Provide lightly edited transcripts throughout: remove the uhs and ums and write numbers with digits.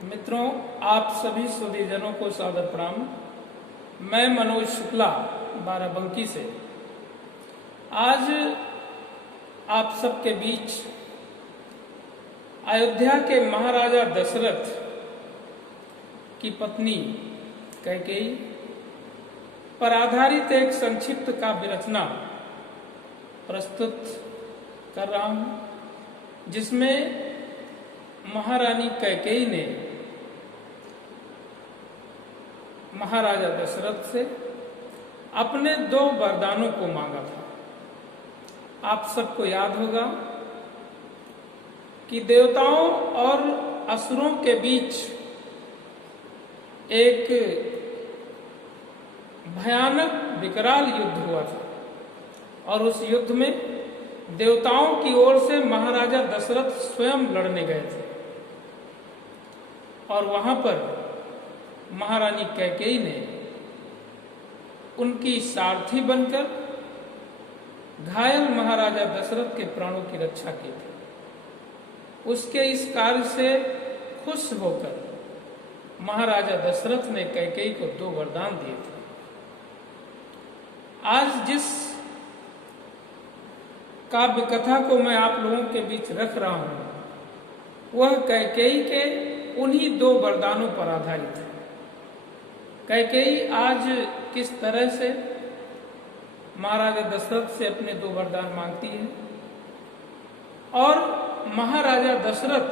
मित्रों, आप सभी स्वदीजनों को सादर प्रणाम। मैं मनोज शुक्ला बाराबंकी से आज आप सबके बीच अयोध्या के महाराजा दशरथ की पत्नी कैकेयी पर आधारित एक संक्षिप्त काव्य रचना प्रस्तुत कर रहा हूं, जिसमें महारानी कैकेयी ने महाराजा दशरथ से अपने 2 वरदानों को मांगा था। आप सबको याद होगा कि देवताओं और असुरों के बीच एक भयानक विकराल युद्ध हुआ था और उस युद्ध में देवताओं की ओर से महाराजा दशरथ स्वयं लड़ने गए थे और वहां पर महारानी कैकेयी ने उनकी सारथी बनकर घायल महाराजा दशरथ के प्राणों की रक्षा की थी। उसके इस कार्य से खुश होकर महाराजा दशरथ ने कैकेयी को 2 वरदान दिए थे। आज जिस काव्य कथा को मैं आप लोगों के बीच रख रहा हूं वह कैकेयी के उन्हीं 2 वरदानों पर आधारित है। कैकेयी आज किस तरह से महाराजा दशरथ से अपने 2 वरदान मांगती है और महाराजा दशरथ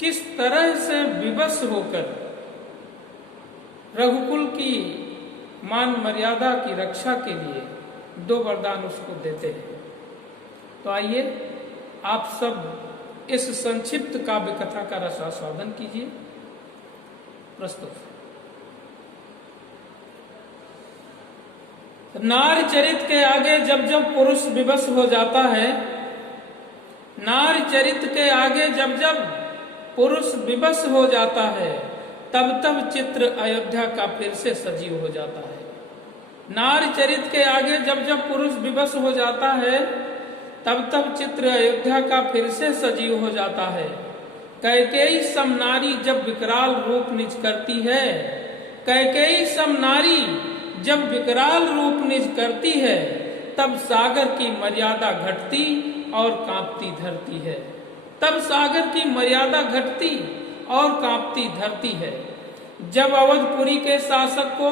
किस तरह से विवश होकर रघुकुल की मान मर्यादा की रक्षा के लिए 2 वरदान उसको देते हैं। तो आइए आप सब इस संक्षिप्त काव्य कथा का रसास्वादन कीजिए। प्रस्तुत। नारी चरित के आगे जब जब पुरुष विवश हो जाता है, नारी चरित के आगे जब जब पुरुष विवश हो जाता है, तब तब चित्र अयोध्या का फिर से सजीव हो जाता है। नारी चरित के आगे जब जब पुरुष विवश हो जाता है, तब तब चित्र अयोध्या का फिर से सजीव हो जाता है। कैकेयी सम नारी जब विकराल रूप निज करती है, कैकेयी सम नारी जब विकराल रूप निज करती है, तब सागर की मर्यादा घटती और कांपती धरती है। तब सागर की मर्यादा घटती और कांपती धरती है। जब अवधपुरी के शासक को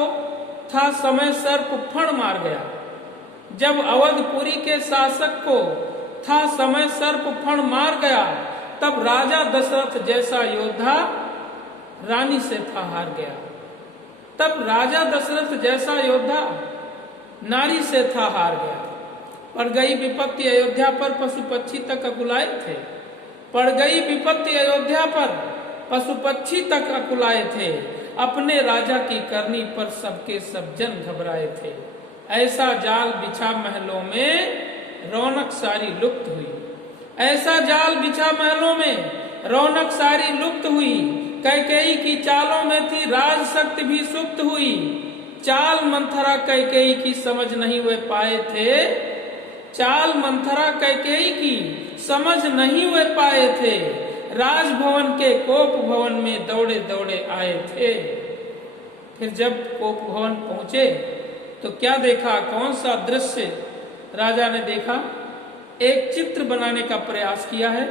था समय सर्प फण मार गया, जब अवधपुरी के शासक को था समय सर्प फण मार गया, तब राजा दशरथ जैसा योद्धा रानी से था हार गया। तब राजा दशरथ जैसा योद्धा नारी से था हार गया। पड़ गई विपत्ति अयोध्या पर, पशु पक्षी तक अकुलाए थे। पड़ गई विपत्ति अयोध्या पर, पशु पक्षी तक अकुलाए थे। अपने राजा की करनी पर सबके सब जन घबराए थे। ऐसा जाल बिछा महलों में रौनक सारी लुप्त हुई। ऐसा जाल बिछा महलों में रौनक सारी लुप्त हुई। कैकेयी की चालों में थी राज शक्ति भी सुप्त हुई। चाल मंथरा कैकेयी की समझ नहीं हुए पाए थे। चाल मंथरा कैकेयी की समझ नहीं हुए पाए थे। राजभवन के कोप भवन में दौड़े दौड़े आए थे। फिर जब कोप भवन पहुंचे तो क्या देखा, कौन सा दृश्य राजा ने देखा? एक चित्र बनाने का प्रयास किया है।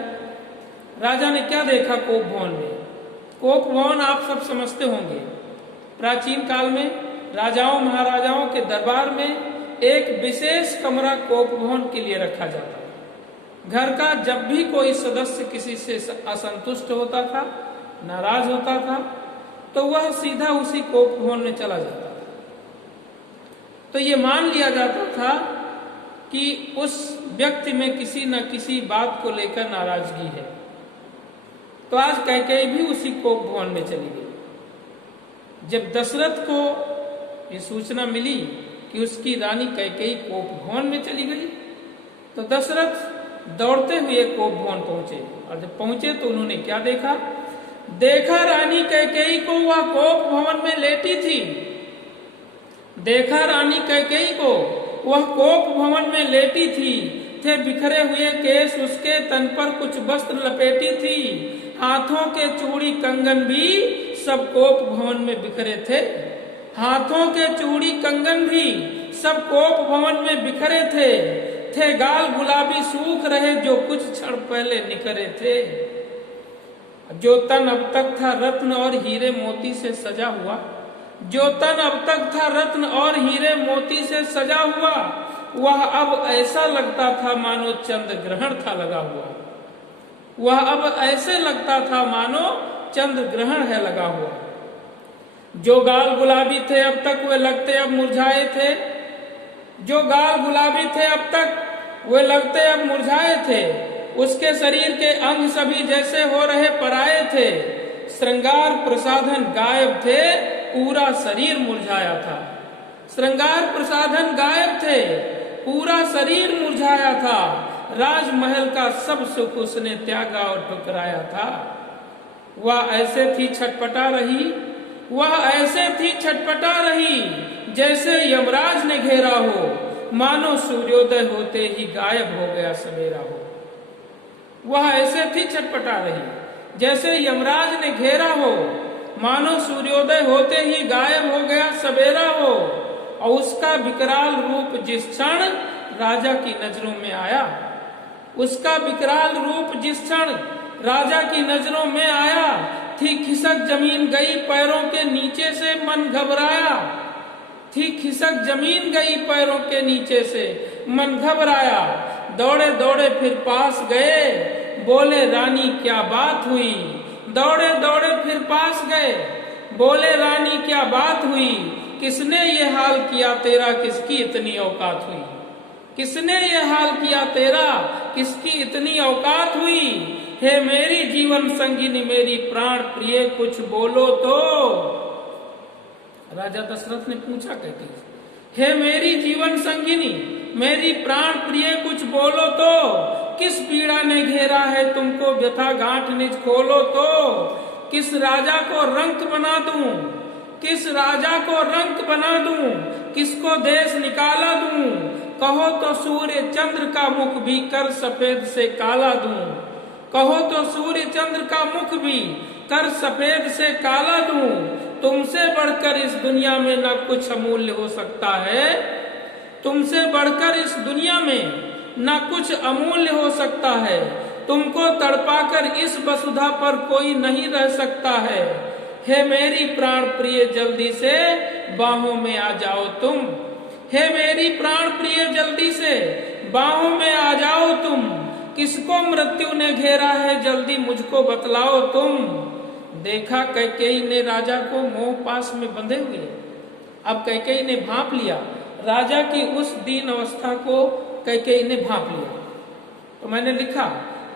राजा ने क्या देखा कोप भवन में? कोप भवन आप सब समझते होंगे, प्राचीन काल में राजाओं महाराजाओं के दरबार में एक विशेष कमरा कोप भवन के लिए रखा जाता था। घर का जब भी कोई सदस्य किसी से असंतुष्ट होता था, नाराज होता था, तो वह सीधा उसी कोप भवन में चला जाता था। तो ये मान लिया जाता था कि उस व्यक्ति में किसी न किसी बात को लेकर नाराजगी है। तो आज कैकेयी भी उसी कोप भवन में चली गई। जब दशरथ को ये सूचना मिली कि उसकी रानी कैकेयी कोप भवन में चली गई, तो दशरथ दौड़ते हुए कोप भवन पहुंचे और जब पहुंचे तो उन्होंने क्या देखा? देखा रानी कैकेयी को वह कोप भवन में लेटी थी। देखा रानी कैकेयी को वह कोप भवन में लेटी थी। थे बिखरे हुए केश उसके तन पर कुछ वस्त्र लपेटी थी। हाथों के चूड़ी कंगन भी सब कोप भवन में बिखरे थे। हाथों के चूड़ी कंगन भी सब कोप भवन में बिखरे थे गाल गुलाबी सूख रहे जो कुछ क्षण पहले निखरे थे। जो तन अब तक था रत्न और हीरे मोती से सजा हुआ, जो तन अब तक था रत्न और हीरे मोती से सजा हुआ, वह अब ऐसा लगता था मानो चंद्र ग्रहण था लगा हुआ। वह अब ऐसे लगता था मानो चंद्र ग्रहण है लगा हुआ। जो गाल गुलाबी थे अब तक वे लगते अब मुरझाए थे। जो गाल गुलाबी थे अब तक वे लगते अब मुरझाए थे। उसके शरीर के अंग सभी जैसे हो रहे पराये थे। श्रृंगार प्रसाधन गायब थे, पूरा शरीर मुरझाया था। श्रृंगार प्रसाधन गायब थे, पूरा शरीर मुरझाया था। राजमहल का सब सुख उसने त्यागा और ठुकराया था। वह ऐसे थी छटपटा रही, वह ऐसे थी छटपटा रही जैसे यमराज ने घेरा हो, मानो सूर्योदय होते ही गायब हो गया सवेरा हो। वह ऐसे थी छटपटा रही जैसे यमराज ने घेरा हो, मानो सूर्योदय होते ही गायब हो गया सवेरा हो। और उसका विकराल रूप जिस क्षण राजा की नजरों में आया, उसका विकराल रूप जिस क्षण राजा की नजरों में आया, थी खिसक जमीन गई पैरों के नीचे से मन घबराया। थी खिसक जमीन गई पैरों के नीचे से मन घबराया। दौड़े दौड़े फिर पास गए, बोले रानी क्या बात हुई। दौड़े दौड़े फिर पास गए, बोले रानी क्या बात हुई। किसने ये हाल किया तेरा, किसकी इतनी औकात हुई। किसने ये हाल किया तेरा, किसकी इतनी औकात हुई। हे मेरी जीवन संगिनी, मेरी प्राण प्रिय कुछ बोलो तो। राजा दशरथ ने पूछा कहती, हे मेरी जीवन संगिनी, मेरी प्राण प्रिय कुछ बोलो तो। किस पीड़ा ने घेरा है तुमको, व्यथा गांठ निज खोलो तो। किस राजा को रंक बना दूं, किस राजा को रंक बना दूं, किसको देश निकाला दूं। कहो तो सूर्य चंद्र का मुख भी कर सफेद से काला दूं। कहो तो सूर्य चंद्र का मुख भी कर सफेद से काला दूं। तुमसे बढ़कर इस दुनिया में न कुछ अमूल्य हो सकता है। तुमसे बढ़कर इस दुनिया में न कुछ अमूल्य हो सकता है। तुमको तड़पाकर इस वसुधा पर कोई नहीं रह सकता है। हे मेरी प्राण प्रिय जल्दी से बाहों में आ जाओ तुम। हे मेरी प्राण प्रिय जल्दी से बाहों में आ जाओ तुम। किसको मृत्यु ने घेरा है जल्दी मुझको बतलाओ तुम। देखा कैकेयी ने राजा को मोह पास में बंधे हुए। अब कैकेयी ने भांप लिया राजा की उस दीन अवस्था को, कैकेयी ने भांप लिया। तो मैंने लिखा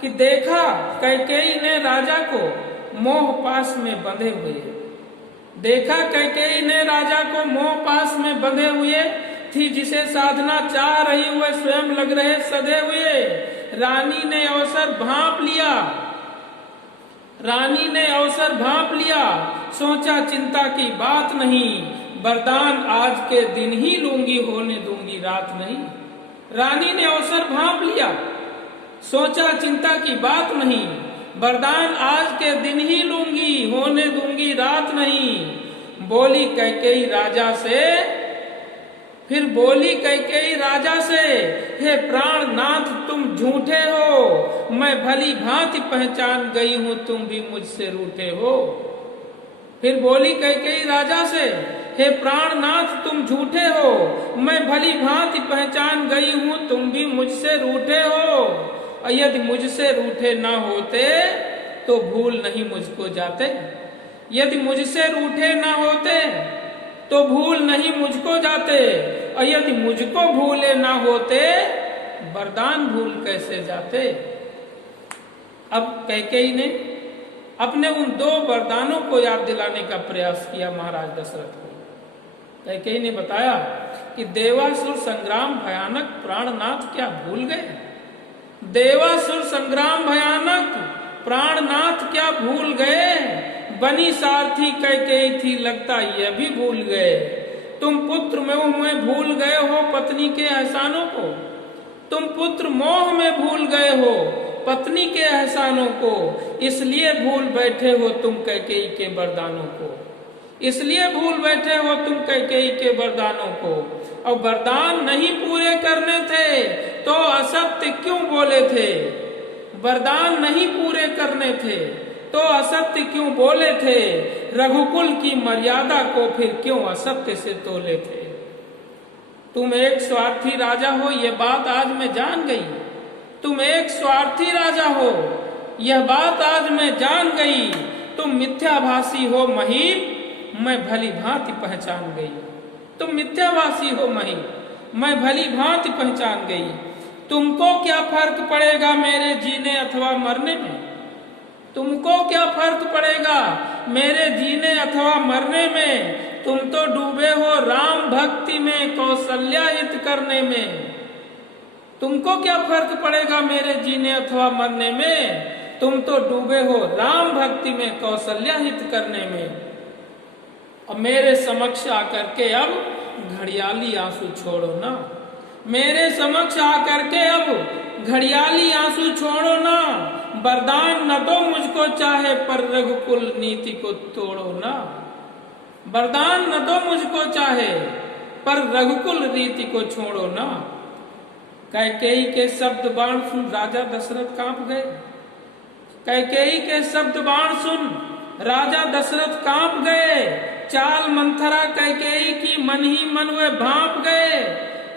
कि देखा कैकेयी ने राजा को मोह पास में बंधे हुए। देखा कैकेयी ने राजा को मोह पास में बंधे हुए। थी जिसे साधना चाह रही हुए स्वयं लग रहे सधे हुए। रानी ने अवसर भांप लिया, रानी ने अवसर भांप लिया। सोचा चिंता की बात नहीं, वरदान आज के दिन ही लूंगी, होने दूंगी रात नहीं। रानी ने अवसर भांप लिया, सोचा चिंता की बात नहीं, वरदान आज के दिन ही लूंगी, होने दूंगी रात नहीं। बोली कैकेयी राजा से, फिर बोली कैकेयी राजा से, हे प्राणनाथ तुम झूठे हो। मैं भली भांति पहचान गई हूँ तुम भी मुझसे रूठे हो। फिर बोली कैकेयी राजा से, हे प्राणनाथ तुम झूठे हो। मैं भली भांति पहचान गई हूँ तुम भी मुझसे रूठे हो। यदि मुझसे रूठे ना होते तो भूल नहीं मुझको जाते। यदि मुझसे रूठे ना होते तो भूल नहीं मुझको जाते। और यदि मुझको भूले ना होते वरदान भूल कैसे जाते। अब कैकेयी ने अपने उन दो वरदानों को याद दिलाने का प्रयास किया महाराज दशरथ को। कैकेयी ने बताया कि देवासुर संग्राम भयानक, प्राणनाथ क्या भूल गए। देवासुर संग्राम भयानक, प्राणनाथ क्या भूल गए। बनी सारथी कैकेयी थी, लगता यह भी भूल गए। तुम पुत्र मोह में भूल गए हो पत्नी के एहसानों को। तुम पुत्र मोह में भूल गए हो पत्नी के एहसानों को, इसलिए भूल बैठे हो तुम कैकेयी के वरदानों को, इसलिए भूल बैठे हो तुम कैकेयी के वरदानों को। और वरदान नहीं पूरे करने थे तो असत्य क्यों बोले थे, वरदान नहीं पूरे करने थे तो असत्य क्यों बोले थे, रघुकुल की मर्यादा को फिर क्यों असत्य से तोले थे। तुम एक स्वार्थी राजा हो, यह बात आज मैं जान गई, तुम एक स्वार्थी राजा हो, यह बात आज मैं जान गई। तुम मिथ्याभाषी हो महीम, मैं भली भांति पहचान गई। तुम मिथ्याभाषी हो महीम, मैं भली भांति पहचान गई। तुमको क्या फर्क पड़ेगा मेरे जीने अथवा मरने में, तुमको क्या फर्क पड़ेगा मेरे जीने अथवा मरने में। तुम तो डूबे हो राम भक्ति में, कौशल्या हित करने में। तुमको क्या फर्क पड़ेगा मेरे जीने अथवा मरने में, तुम तो डूबे हो राम भक्ति में, कौशल्या हित करने में। अब मेरे समक्ष आकर के अब घड़ियाली आंसू छोड़ो ना, मेरे समक्ष आकर के अब घड़ियाली आंसू छोड़ो ना। वरदान न दो मुझको चाहे पर रघुकुल नीति को तोड़ो ना, वरदान न दो मुझको चाहे पर रघुकुल रीति को छोड़ो ना। कैकेयी के शब्द बाण सुन राजा दशरथ कांप गए, कैकेयी के शब्द बाण सुन राजा दशरथ कांप गए। चाल मंथरा कैकेयी की मन ही मन वे भांप गए।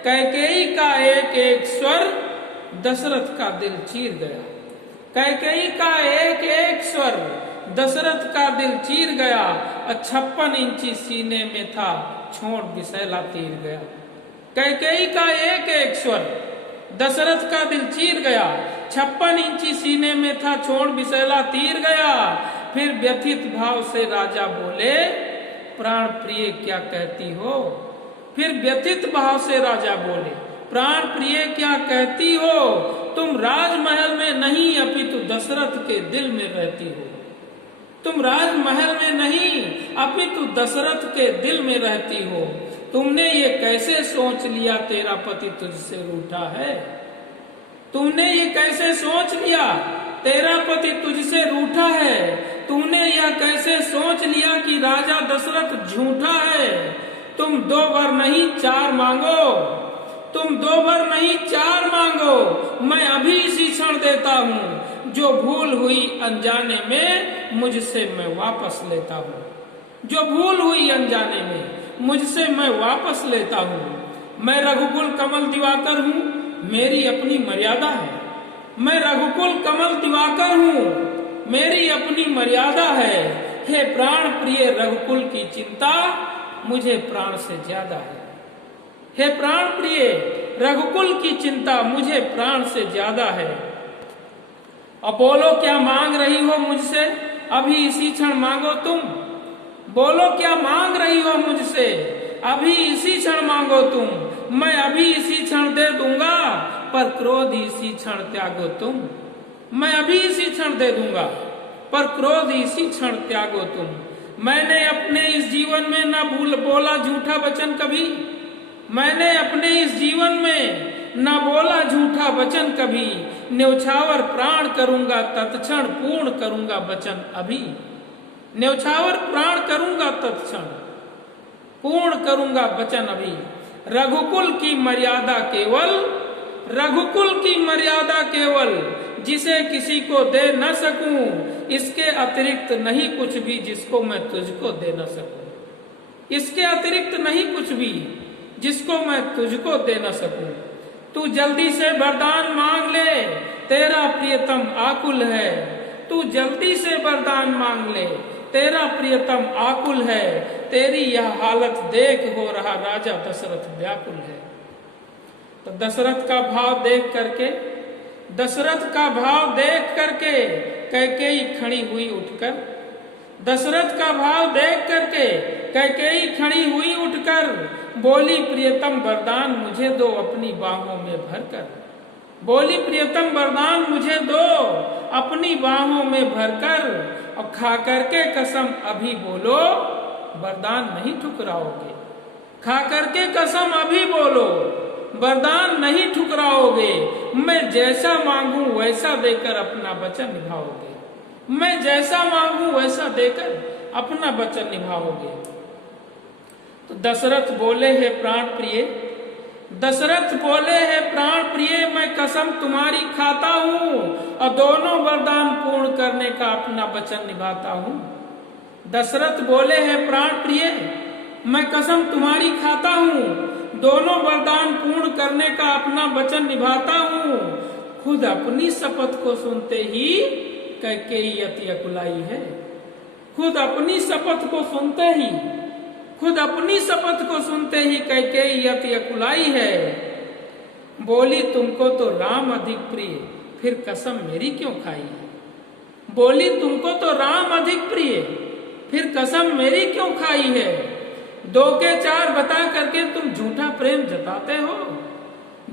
कैकेयी का एक एक स्वर दशरथ का दिल चीर गया, कैकेयी का एक एक स्वर दशरथ का दिल चीर गया। 56 इंची सीने में था छोड़ विषैला तीर गया। कैकेयी का एक एक स्वर दशरथ का दिल चीर गया, 56 इंची सीने में था छोड़ विषैला तीर गया। फिर व्यथित भाव से राजा बोले प्राण प्रिय क्या कहती हो, फिर व्यथित भाव से राजा बोले प्राण प्रिय क्या कहती हो। तुम राजमहल में नहीं अपितु दशरथ के दिल में रहती हो, तुम राजमहल में नहीं अपितु दशरथ के दिल में रहती हो। तुमने ये कैसे सोच लिया तेरा पति तुझसे रूठा है, तुमने ये कैसे सोच लिया तेरा पति तुझसे रूठा है। तुमने यह कैसे सोच लिया कि राजा दशरथ झूठा है। तुम 2 वर नहीं 4 मांगो, तुम 2 वर नहीं 4 मांगो, मैं अभी इसी क्षण देता हूँ। जो भूल हुई अनजाने में मुझसे मैं वापस लेता हूँ, जो भूल हुई अनजाने में मुझसे मैं वापस लेता हूँ। मैं रघुकुल कमल दिवाकर हूँ, मेरी अपनी मर्यादा है। मैं रघुकुल कमल दिवाकर हूँ, मेरी अपनी मर्यादा है। हे प्राण प्रिय रघुकुल की चिंता मुझे प्राण से ज्यादा है। हे प्राण प्रिय रघुकुल की चिंता मुझे प्राण से ज्यादा है। अब बोलो क्या मांग रही हो मुझसे, अभी इसी क्षण मांगो तुम। बोलो क्या मांग रही हो मुझसे, अभी इसी क्षण मांगो तुम। मैं अभी इसी क्षण दे दूंगा, पर क्रोध इसी क्षण त्यागो तुम। मैं अभी इसी क्षण दे दूंगा, पर क्रोध इसी क्षण त्यागो तुम। मैंने अपने इस जीवन में न बोला झूठा वचन कभी, मैंने अपने इस जीवन में न बोला झूठा वचन कभी। न्यौछावर प्राण करूंगा तत्क्षण पूर्ण करूंगा वचन अभी। न्यौछावर प्राण करूंगा तत्क्षण पूर्ण करूंगा वचन अभी। रघुकुल की मर्यादा केवल, रघुकुल की मर्यादा केवल, जिसे किसी को दे न सकूं, इसके अतिरिक्त नहीं कुछ भी जिसको मैं तुझको दे न सकूं। इसके अतिरिक्त नहीं कुछ भी जिसको मैं तुझको दे न सकूं। तू जल्दी से वरदान मांग ले, तेरा प्रियतम आकुल है। तू जल्दी से वरदान मांग ले, तेरा प्रियतम आकुल है। तेरी यह हालत देख हो रहा राजा दशरथ व्याकुल है। तो दशरथ का भाव देख करके, दशरथ का भाव देख करके कैकेयी खड़ी हुई उठकर, दशरथ का भाव देख करके कैकेयी खड़ी हुई उठकर बोली प्रियतम वरदान मुझे दो अपनी बाहों में भरकर। बोली प्रियतम वरदान मुझे दो अपनी बाहों में भरकर। और खा करके कसम अभी बोलो वरदान नहीं ठुकराओगे। खा करके कसम अभी बोलो वरदान नहीं ठुकराओगे। मैं जैसा मांगू वैसा देकर अपना वचन निभाओगे। मैं जैसा मांगू वैसा देकर अपना वचन निभाओगे। तो दशरथ बोले, हे प्राण प्रिय, दशरथ बोले, हे प्राण प्रिय, मैं कसम तुम्हारी खाता हूँ और दोनों वरदान पूर्ण करने का अपना वचन निभाता हूँ। दशरथ बोले, हे प्राण प्रिय, मैं कसम तुम्हारी खाता हूँ, दोनों वरदान पूर्ण करने का अपना वचन निभाता हूँ। खुद अपनी शपथ को सुनते ही कैकेयी अति अकुलाई है। खुद अपनी शपथ को सुनते ही, खुद अपनी शपथ को सुनते ही कैकेयी अति अकुलाई है। बोली, तुमको तो राम अधिक प्रिय, फिर कसम मेरी क्यों खाई है। बोली, तुमको तो राम अधिक प्रिय, फिर कसम मेरी क्यों खाई है। 2 के 4 बता करके तुम झूठा प्रेम जताते हो।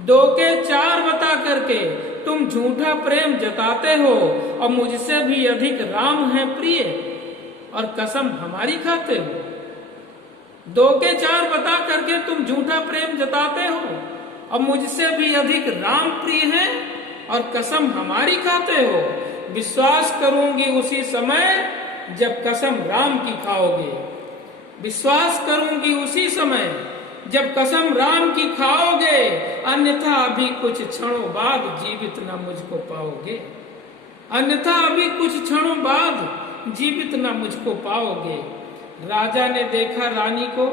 2 के 4 बता करके तुम झूठा प्रेम जताते हो और मुझसे भी अधिक राम है प्रिय और कसम हमारी खाते हो। 2 के 4 बता करके तुम झूठा प्रेम जताते हो और मुझसे भी अधिक राम प्रिय है और कसम हमारी खाते हो। विश्वास करूंगी उसी समय जब कसम राम की खाओगे। विश्वास करूंगी उसी समय जब कसम राम की खाओगे, अन्यथा अभी कुछ क्षणों बाद जीवित न मुझको पाओगे। अन्यथा अभी कुछ क्षणों बाद जीवित न मुझको पाओगे। राजा ने देखा रानी को,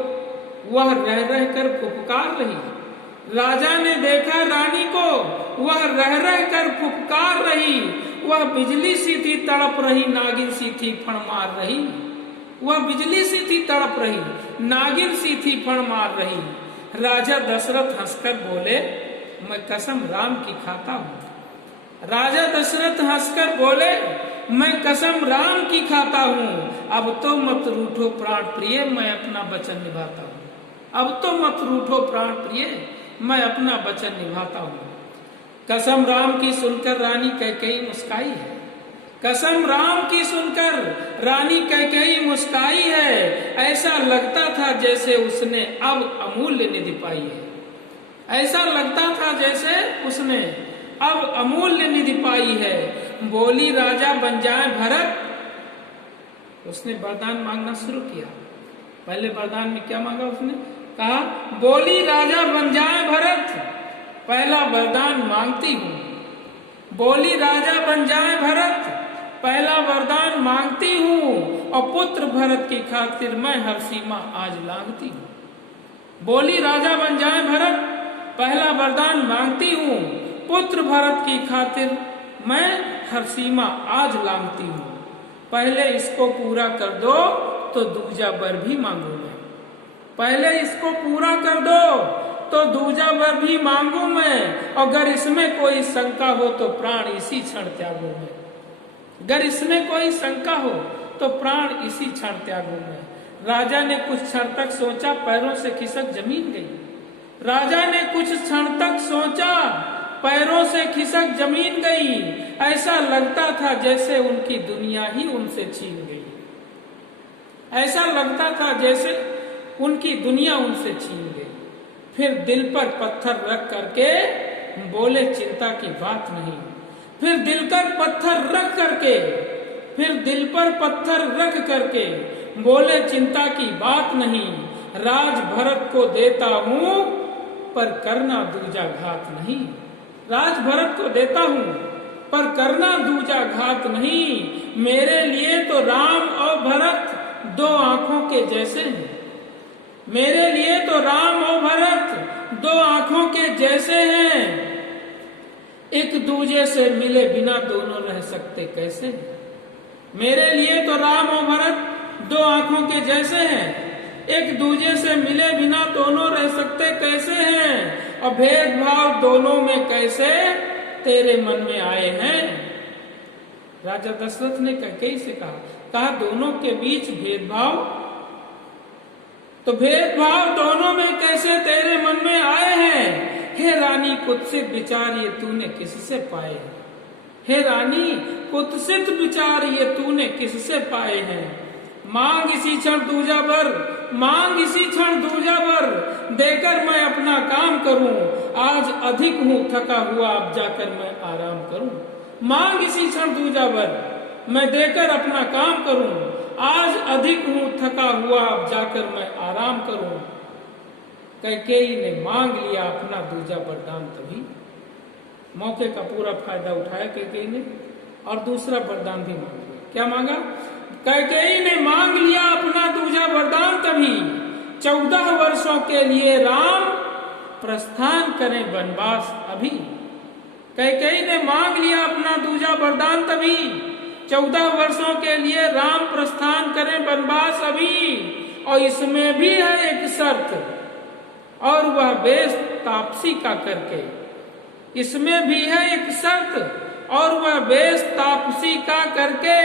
वह रह रह कर फुफकार रही। राजा ने देखा रानी को, वह रह रह कर फुफकार रही। वह बिजली सी थी तड़प रही, नागिन सी थी फण मार रही। वह बिजली सी थी तड़प रही, नागिन सी थी फण मार रही। राजा दशरथ हंसकर बोले, मैं कसम राम की खाता हूँ। राजा दशरथ हंसकर बोले, मैं कसम राम की खाता हूँ। अब तो मत रूठो प्राण प्रिय, मैं अपना वचन निभाता हूँ। अब तो मत रूठो प्राण प्रिय, मैं अपना वचन निभाता हूँ। कसम राम की सुनकर रानी कैकेयी मुस्काई है। कसम राम की सुनकर रानी कैकेयी मुस्काई है। ऐसा लगता था जैसे उसने अब अमूल्य निधि पाई है। ऐसा लगता था जैसे उसने अब अमूल्य निधि पाई है। बोली, राजा बन जाए भरत। उसने वरदान मांगना शुरू किया। पहले वरदान में क्या मांगा उसने? कहा, बोली राजा बन जाए भरत, पहला वरदान मांगती हूँ। बोली, राजा बन जाए भरत, पहला वरदान मांगती हूँ और पुत्र भरत की खातिर मैं हर सीमा आज लांघती हूँ। बोली, राजा बन जाए भरत, पहला वरदान मांगती हूँ, पुत्र भरत की खातिर मैं हर सीमा आज लांघती हूँ। पहले इसको पूरा कर दो तो दूजा वर भी मांगू मैं। पहले इसको पूरा कर दो तो दूजा वर भी मांगू मैं। अगर इसमें कोई शंका हो तो प्राण इसी क्षण त्यागू मैं। अगर इसमें कोई शंका हो तो प्राण इसी क्षण त्यागू मैं। राजा ने कुछ क्षण तक सोचा, पैरों से खिसक जमीन गई। राजा ने कुछ क्षण तक सोचा, पैरों से खिसक जमीन गई। ऐसा लगता था जैसे उनकी दुनिया ही उनसे छीन गई। ऐसा लगता था जैसे उनकी दुनिया उनसे छीन गई। फिर दिल पर पत्थर रख करके बोले, चिंता की बात नहीं। फिर दिल पर पत्थर रख करके, फिर दिल पर पत्थर रख करके बोले, चिंता की बात नहीं। राज भरत को देता हूँ पर करना दूजा घात नहीं। राज भरत को देता हूँ पर करना दूजा घात नहीं। मेरे लिए तो राम और भरत दो आंखों के जैसे हैं। मेरे लिए तो राम और भरत दो आंखों के जैसे हैं। एक दूजे से मिले बिना दोनों रह सकते कैसे? मेरे लिए तो राम और भरत दो आंखों के जैसे हैं। एक दूजे से मिले बिना दोनों रह सकते कैसे हैं? और भेदभाव दोनों में कैसे तेरे मन में आए हैं? राजा दशरथ ने कैकेयी से कहा दोनों के बीच भेदभाव, तो भेदभाव दोनों में कैसे तेरे मन में आए हैं? हे रानी कुत्सित विचार ये तूने किससे पाए हैं? हे रानी कुत्सित विचार ये तूने किससे पाए हैं? मांग इसी क्षण दूजा वर, मांग इसी क्षण दूजा वर, देकर मैं अपना काम करूं, आज अधिक हूं थका हुआ, अब जाकर मैं आराम करूं। मांग इसी क्षण दूजा वर, मैं देकर अपना काम करूं, आज अधिक हूं थका हुआ, अब जाकर मैं आराम करूं। कैकेयी ने मांग लिया अपना दूजा वरदान, तभी मौके का पूरा फायदा उठाया कैकेयी ने और दूसरा वरदान भी मांग लिया। क्या मांगा? कैकेयी ने मांग लिया अपना दूजा वरदान, तभी 14 वर्षों के लिए राम प्रस्थान करें वनवास अभी। कैकेयी ने मांग लिया अपना दूजा वरदान, तभी 14 वर्षों के लिए राम प्रस्थान करें वनवास अभी। और इसमें भी है एक शर्त, और वह वेश तापसी का करके। इसमें भी है एक शर्त, और वह वेश तापसी का करके,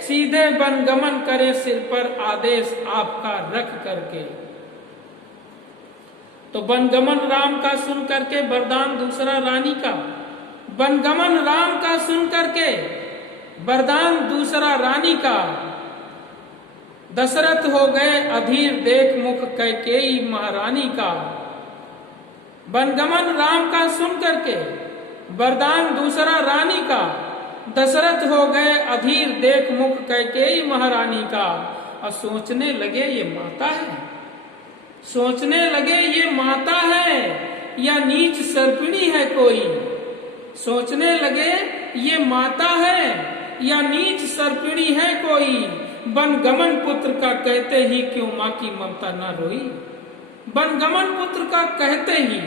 सीधे वनगमन करे सिर पर आदेश आपका रख करके। तो वनगमन राम का सुन करके वरदान दूसरा रानी का, वनगमन राम का सुन करके वरदान दूसरा रानी का। दशरथ हो गए अधीर देख मुख कैकेयी महारानी का। वनगमन राम का सुन करके वरदान दूसरा रानी का, दशरथ हो गए अधीर देख मुख कैकेयी महारानी का। और सोचने लगे ये माता है, सोचने लगे ये माता है या नीच सर्पिणी है कोई। सोचने लगे ये माता है या नीच सर्पिणी है कोई। वनगमन पुत्र का कहते ही क्यों माँ की ममता न रोई। वनगमन पुत्र का कहते ही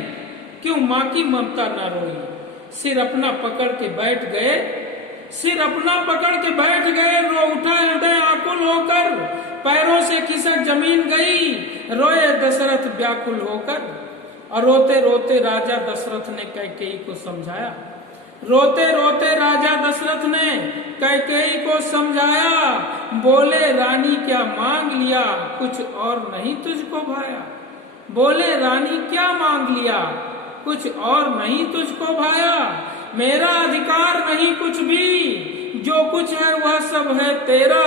क्यों माँ की ममता न रोई। सिर अपना पकड़ के बैठ गए, सिर अपना पकड़ के बैठ गए, रो उठा हृदय आकुल होकर, पैरों से खिसक जमीन गई, रोए दशरथ व्याकुल होकर। और रोते रोते राजा दशरथ ने कैकेयी को समझाया, रोते रोते राजा दशरथ ने कैकेयी को समझाया। बोले रानी क्या मांग लिया, कुछ और नहीं तुझको भाया। बोले रानी क्या मांग लिया, कुछ और नहीं तुझको भाया। मेरा अधिकार नहीं कुछ भी, जो कुछ है वह सब है तेरा।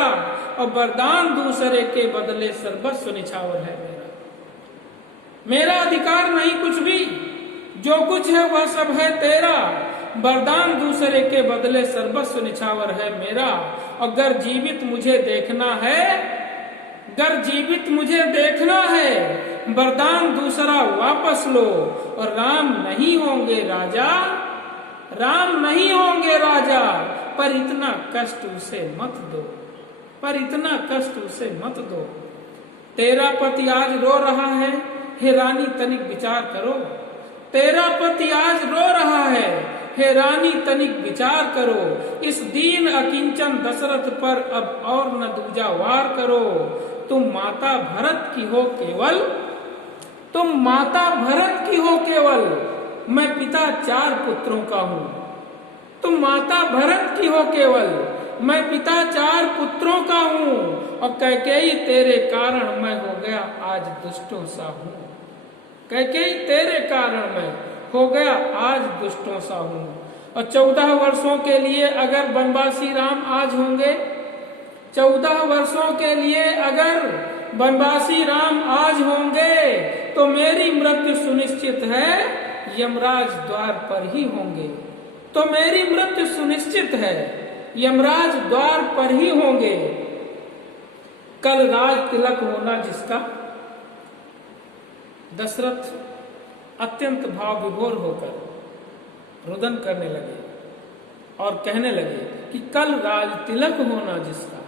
और वरदान दूसरे के बदले सर्वस्व निछावर है मेरा। मेरा अधिकार नहीं कुछ भी, जो कुछ है वह सब है तेरा। वरदान दूसरे के बदले सर्वस्व निछावर है मेरा। अगर जीवित मुझे देखना है, अगर जीवित मुझे देखना है, वरदान दूसरा वापस लो। और राम नहीं होंगे राजा, राम नहीं होंगे राजा, पर इतना कष्ट उसे मत दो, पर इतना कष्ट उसे मत दो। तेरा पति आज रो रहा है, हे रानी तनिक विचार करो। तेरा पति आज रो रहा है, हे रानी तनिक विचार करो। इस दीन अकिंचन दशरथ पर अब और न दूजा वार करो। तुम माता भरत की हो केवल, तुम माता भरत की हो केवल, मैं पिता 4 पुत्रों का हूँ। तुम माता भरत की हो केवल, मैं पिता 4 पुत्रों का हूँ। और कैकेयी तेरे कारण मैं हो गया आज दुष्टों सा हूँ। कैकेयी तेरे कारण मैं हो गया आज दुष्टों सा हूँ। और 14 वर्षों के लिए अगर वनवासी राम आज होंगे, 14 वर्षों के लिए अगर वनवासी राम आज होंगे, तो मेरी मृत्यु सुनिश्चित है, यमराज द्वार पर ही होंगे। तो मेरी मृत्यु सुनिश्चित है, यमराज द्वार पर ही होंगे। कल राज तिलक होना जिसका। दशरथ अत्यंत भाव विभोर होकर रुदन करने लगे और कहने लगे कि कल राज तिलक होना जिसका,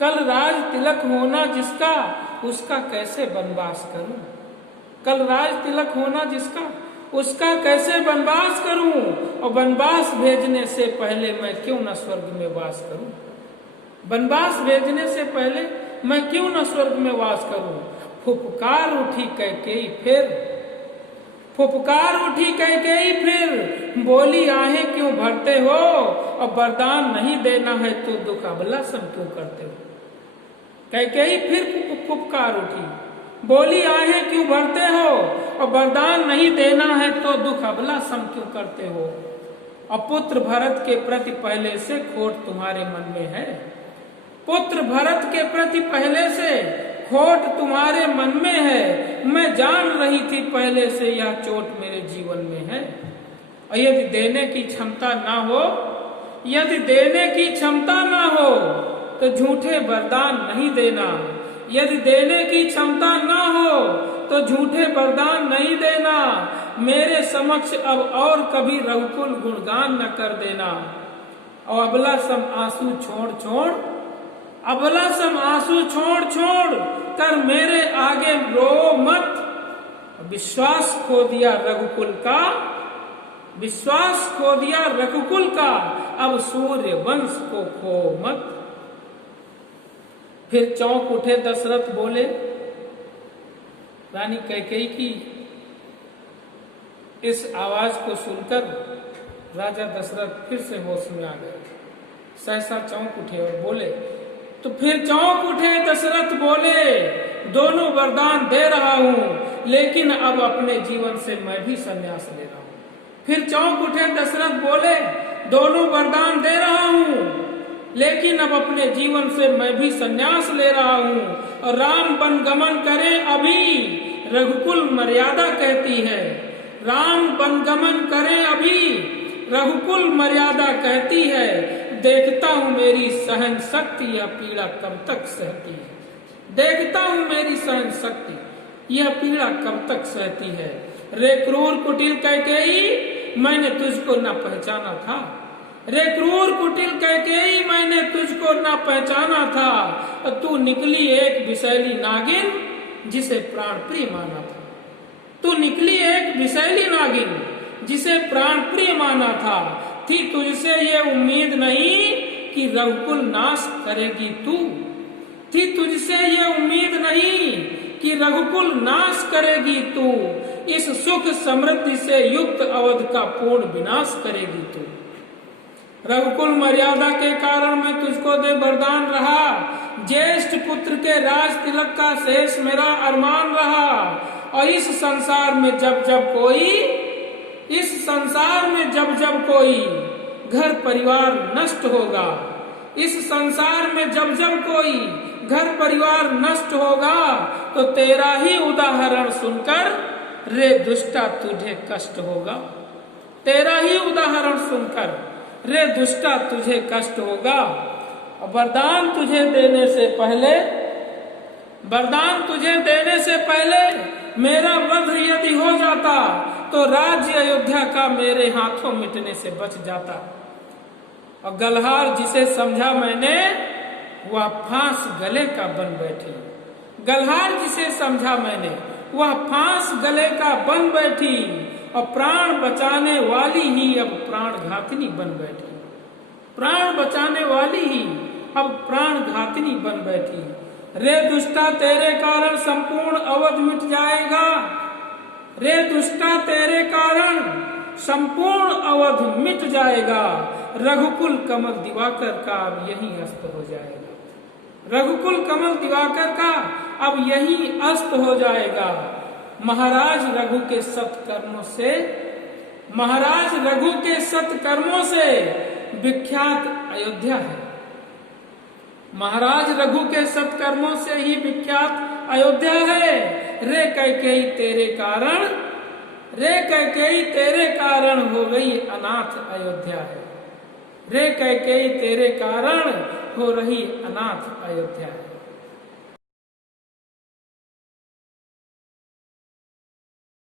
कल राज तिलक होना जिसका, उसका कैसे वनवास करूं। कल राज तिलक होना जिसका, उसका कैसे वनवास करूं। और वनवास भेजने से पहले मैं क्यों न स्वर्ग में वास करूं। वनवास भेजने से पहले मैं क्यों न स्वर्ग में वास करूं। फुफकार उठी कैकेयी फिर, फुफकार उठी कैकेयी फिर, बोली आहें क्यों भरते हो। और वरदान नहीं देना है तो दुख अबला सम क्यों करते हो। कैकेयी फिर फुफकार उठी, बोली आहें क्यों भरते हो। और वरदान नहीं देना है तो दुख अबला सम क्यों करते हो। और पुत्र भरत के प्रति पहले से खोट तुम्हारे मन में है। पुत्र भरत के प्रति पहले से खोट तुम्हारे मन में है, मैं जान रही थी पहले से यह चोट मेरे जीवन में है। और यदि देने की क्षमता ना हो, यदि देने की क्षमता ना हो तो झूठे वरदान नहीं देना। यदि देने की क्षमता ना हो तो झूठे वरदान नहीं देना। मेरे समक्ष अब और कभी रघुकुल गुणगान न कर देना। और अबला सम आंसू छोड़ छोड़, अबला सम आंसू छोड़ छोड़ कर मेरे आगे रो मत। विश्वास खो दिया रघुकुल का, विश्वास खो दिया रघुकुल का, अब सूर्य वंश को खो मत। फिर चौंक उठे दशरथ बोले, रानी कैकेयी की इस आवाज को सुनकर राजा दशरथ फिर से होश में आ गए। सहसा चौंक उठे और बोले, तो फिर चौंक उठे दशरथ बोले, दोनों वरदान दे रहा हूं, लेकिन अब अपने जीवन से मैं भी संन्यास ले रहा हूं। फिर चौंक उठे दशरथ बोले, दोनों वरदान दे रहा हूं, लेकिन अब अपने जीवन से मैं भी संन्यास ले रहा हूं। और राम वनगमन करे अभी, रघुकुल मर्यादा कहती है। राम वनगमन करे अभी, रघुकुल मर्यादा कहती है। देखता हूं मेरी सहन शक्ति यह पीड़ा कब तक सहती है। देखता हूं मेरी सहन शक्ति यह पीड़ा कब तक सहती है। रे क्रूर कुटिल कैकेयी, मैंने तुझको न पहचाना था। रे क्रूर कुटिल कैकेयी, मैंने तुझको न पहचाना था। और तू निकली एक विषैली नागिन जिसे प्राण प्रिय माना था। तू निकली एक विषैली नागिन जिसे प्राण प्रिय माना था। थी तुझसे ये उम्मीद नहीं कि रघुकुल नाश करेगी तू। थी तुझसे ये उम्मीद नहीं कि रघुकुल नाश करेगी तू। इस सुख समृद्धि से युक्त अवध का पूर्ण विनाश करेगी तू। रघुकुल मर्यादा के कारण मैं तुझको दे वरदान रहा। ज्येष्ठ पुत्र के राज तिलक का शेष मेरा अरमान रहा। और इस संसार में जब जब कोई, इस संसार में जब जब कोई घर परिवार नष्ट होगा, इस संसार में जब जब कोई घर परिवार नष्ट होगा, तो तेरा ही उदाहरण सुनकर रे दुष्टा तुझे कष्ट होगा। तेरा ही उदाहरण सुनकर रे दुष्टा तुझे कष्ट होगा। और वरदान तुझे देने से पहले, वरदान तुझे देने से पहले मेरा वध यदि हो जाता तो राज्य अयोध्या का मेरे हाथों मिटने से बच जाता। और गलहार जिसे समझा मैंने वह फांस गले का बन बैठी। गलहार जिसे समझा मैंने वह फांस गले का बन बैठी। और प्राण बचाने वाली ही अब प्राण घातनी बन बैठी। प्राण बचाने वाली ही अब प्राण घातनी बन बैठी। रे दुष्टा तेरे कारण संपूर्ण अवध मिट जाएगा। रे दुष्टा तेरे कारण संपूर्ण अवध मिट जाएगा। रघुकुल कमल दिवाकर का अब यही अस्त हो जाएगा। रघुकुल कमल दिवाकर का अब यही अस्त हो जाएगा। महाराज रघु के सत्कर्मों से, महाराज रघु के सत्कर्मों से विख्यात अयोध्या है। महाराज रघु के सत्कर्मों से ही विख्यात अयोध्या है। रे कैकेयी तेरे कारण, रे कैकेयी तेरे कारण हो गई अनाथ अयोध्या है। रे कैकेयी तेरे कारण हो रही अनाथ अयोध्या है।